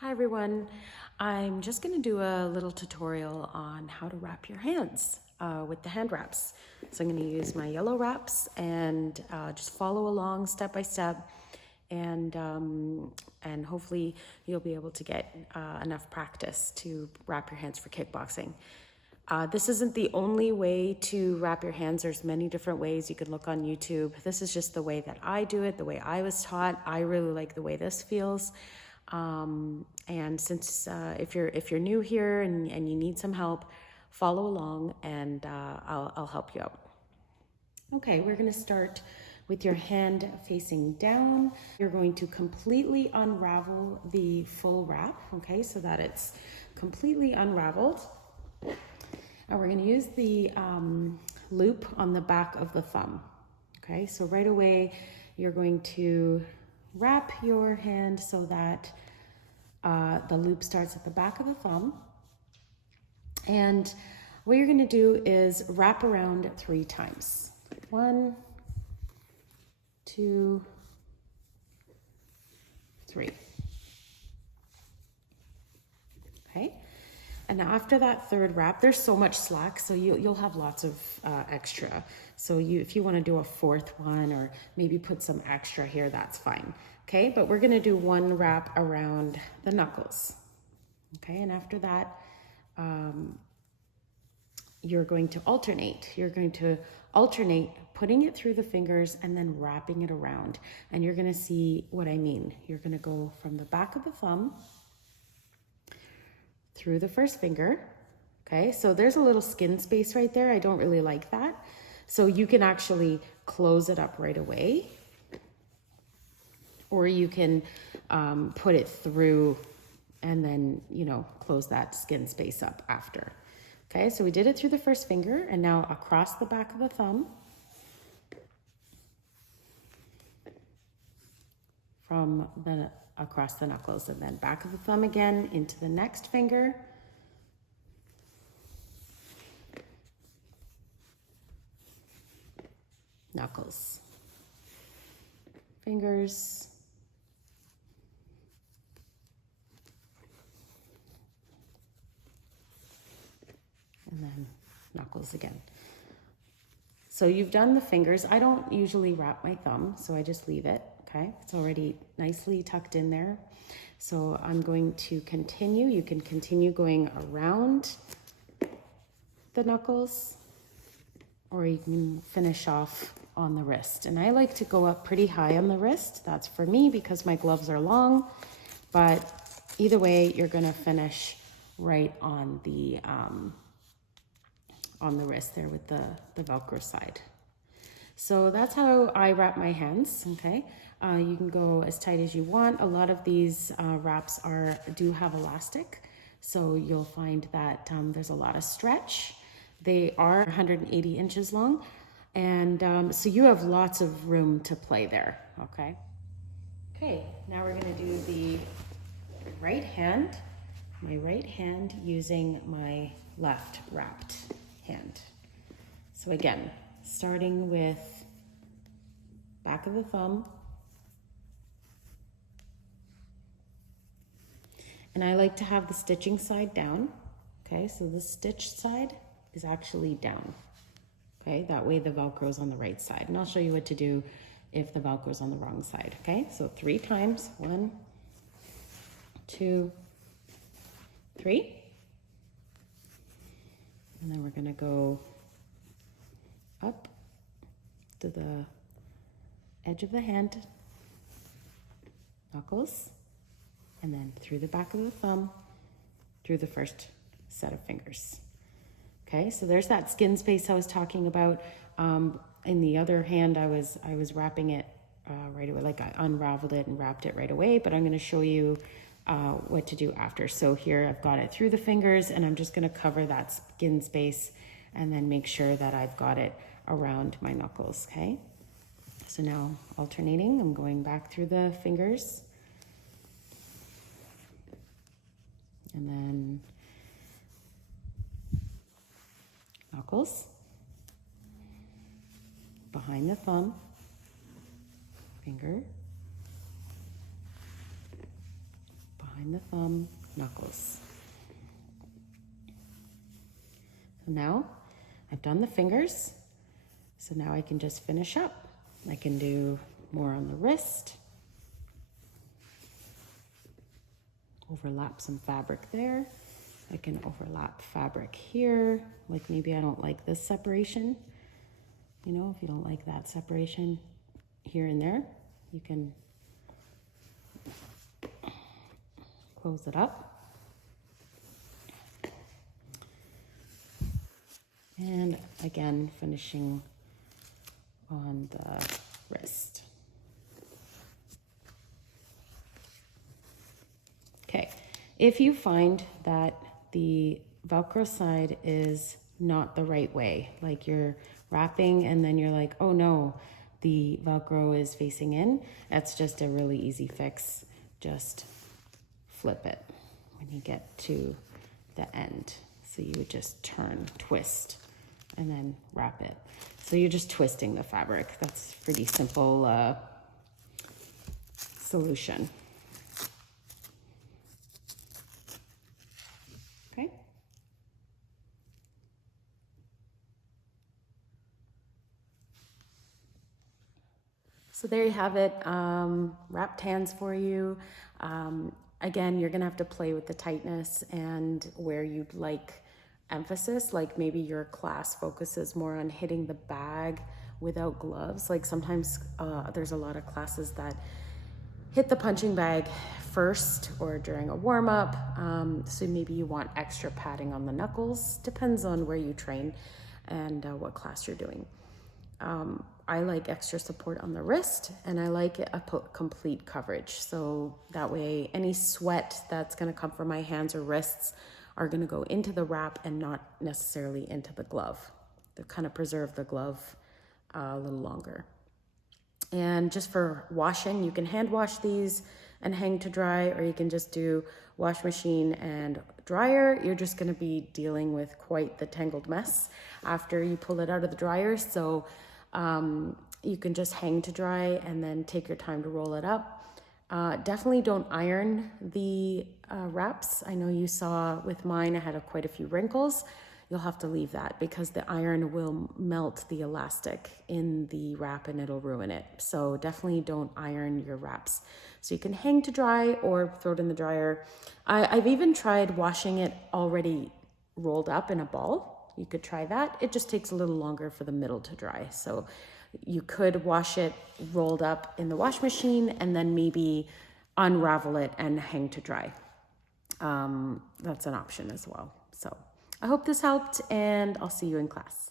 Hi everyone, I'm just going to do a little tutorial on how to wrap your hands with the hand wraps. So I'm going to use my yellow wraps and just follow along step by step, and hopefully you'll be able to get enough practice to wrap your hands for kickboxing. This isn't the only way to wrap your hands. There's many different ways you can look on YouTube. This is just the way that I do it, the way I was taught. I really like the way this feels. And since if you're new here and you need some help, follow along and I'll help you out. Okay, we're going to start with your hand facing down. You're going to completely unravel the full wrap, okay, so that it's completely unraveled. And we're going to use the loop on the back of the thumb. Okay, so right away you're going to wrap your hand so that the loop starts at the back of the thumb. And what you're going to do is wrap around 3 times. 1, 2, 3. Okay. And after that third wrap, there's so much slack, so you'll have lots of extra. So if you want to do a 4th one or maybe put some extra here, that's fine. Okay, but we're going to do 1 wrap around the knuckles. Okay, and after that, you're going to alternate. You're going to alternate putting it through the fingers and then wrapping it around. And you're going to see what I mean. You're going to go from the back of the thumb through the first finger. Okay, so there's a little skin space right there. I don't really like that. So you can actually close it up right away, or you can put it through and then, close that skin space up after. Okay, so we did it through the first finger and now across the back of the thumb from across the knuckles, and then back of the thumb again into the next finger. Knuckles. Fingers. And then knuckles again. So you've done the fingers. I don't usually wrap my thumb, so I just leave it. Okay, it's already nicely tucked in there. So I'm going to continue. You can continue going around the knuckles, or you can finish off on the wrist. And I like to go up pretty high on the wrist. That's for me because my gloves are long, but either way, you're gonna finish right on the wrist there with the Velcro side. So that's how I wrap my hands, okay? You can go as tight as you want. A lot of these wraps do have elastic, so you'll find that there's a lot of stretch. They are 180 inches long, and so you have lots of room to play there, okay? Okay, now we're gonna do the right hand, my right hand using my left wrapped hand. So again, starting with back of the thumb. And I like to have the stitching side down. Okay, so the stitch side is actually down. Okay, that way the Velcro's on the right side. And I'll show you what to do if the Velcro's on the wrong side. Okay, so 3 times. 1, 2, 3. And then we're gonna go up to the edge of the hand, knuckles, and then through the back of the thumb, through the first set of fingers. Okay, so there's that skin space I was talking about. In the other hand, I was wrapping it right away, like I unraveled it and wrapped it right away, but I'm gonna show you what to do after. So here I've got it through the fingers, and I'm just gonna cover that skin space and then make sure that I've got it around my knuckles, okay? So now alternating, I'm going back through the fingers, and then knuckles, behind the thumb, finger, behind the thumb, knuckles. So now I've done the fingers. So now I can just finish up. I can do more on the wrist. Overlap some fabric there. I can overlap fabric here. Like maybe I don't like this separation. You know, if you don't like that separation here and there, you can close it up. And again, finishing on the wrist. Okay, if you find that the Velcro side is not the right way, like you're wrapping and then you're like, oh no, the Velcro is facing in, that's just a really easy fix. Just flip it when you get to the end. So you would just turn, twist, and then wrap it. So you're just twisting the fabric. That's a pretty simple solution. Okay. So there you have it, wrapped hands for you. Again, you're gonna have to play with the tightness and where you'd like emphasis, like maybe your class focuses more on hitting the bag without gloves. Like sometimes there's a lot of classes that hit the punching bag first or during a warm-up. So maybe you want extra padding on the knuckles. Depends on where you train and what class you're doing. I like extra support on the wrist, and I like a complete coverage. So that way any sweat that's gonna come from my hands or wrists are gonna go into the wrap and not necessarily into the glove. They kind of preserve the glove a little longer. And just for washing, you can hand wash these and hang to dry, or you can just do wash machine and dryer. You're just gonna be dealing with quite the tangled mess after you pull it out of the dryer. So you can just hang to dry and then take your time to roll it up. Definitely don't iron the wraps. I know you saw with mine, I had quite a few wrinkles. You'll have to leave that because the iron will melt the elastic in the wrap and it'll ruin it. So definitely don't iron your wraps. So you can hang to dry or throw it in the dryer. I've even tried washing it already rolled up in a ball. You could try that. It just takes a little longer for the middle to dry. So you could wash it rolled up in the wash machine and then maybe unravel it and hang to dry. That's an option as well. So I hope this helped, and I'll see you in class.